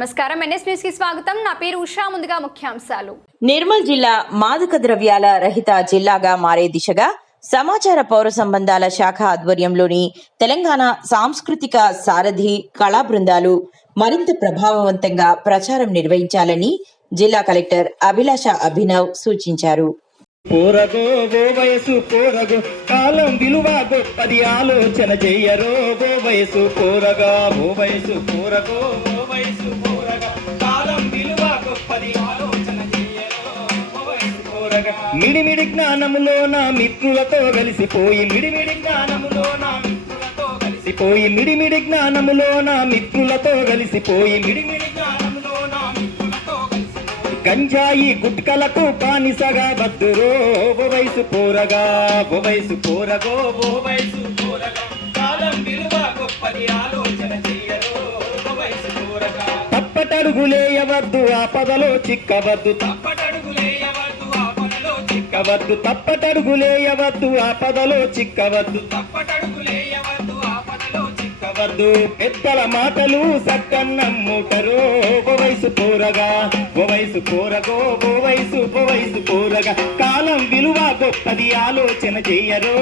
నమస్కారం, NS news కి స్వాగతం. నా పేరు ఉషా. ముందుగా ముఖ్యాంశాలు. నిర్మల్ జిల్లా మాదక ద్రవ్యాల రహిత జిల్లాగా మారే దిశగా సమాచార పౌర సంబంధాల శాఖ ఆధ్వర్యంలోని తెలంగాణ సాంస్కృతిక సారథి కళా బృందాలు మరింత ప్రభావవంతంగా ప్రచారం నిర్వహించాలని జిల్లా కలెక్టర్ అభిలాష అభినవ్ సూచించారు. పోరగో ఓ వయసు పోరగో కాలం విలువ గొప్పది ఆలోచన చెయ్యరో ఓ వయసు పోరగా ఓ వయసు పోరగో ఓ వయసు పోరగా కాలం విలువ గొప్పది ఆలోచన చెయ్యరో ఓ వయసు పోరగా మిడిమిడి జ్ఞానములో నా మిత్రులతో కలిసిపోయి మిడిమిడి జ్ఞానములో నా మిత్రులతో కలిసిపోయి మిడిమిడి జ్ఞానములో నా మిత్రులతో కలిసిపోయి మిడిమిడి జ్ఞానములో నా మిత్రులతో కలిసిపోయి గంజాయి గుట్కలకు బానిసగా వద్దురో ఓ వయసు పోరగా ఓ వయసు పోరగో ఓ వయసు పోరగా కాలం విలువ గొప్పది ఆలోచన చెయ్యరో ఓ వయసు పోరగా తప్పటడుగులేయవద్దు ఆపదలో చిక్కవద్దు తప్పటడుగులేయవద్దు ఆపదలో చిక్కవద్దు తప్పటడుగులేయవద్దు ఆపదలో చిక్కవద్దు తప్పటడుగులేయవద్దు ఆపదలో చిక్కవద్దు పెద్దల మాటలు సక్కన్నం మూటరో ఓ వయసు పోరగా ఓ వయసు పోరగో ఓ వయసు పోరగా కాలం విలువ గొప్పది ఆలోచన చెయ్యరో.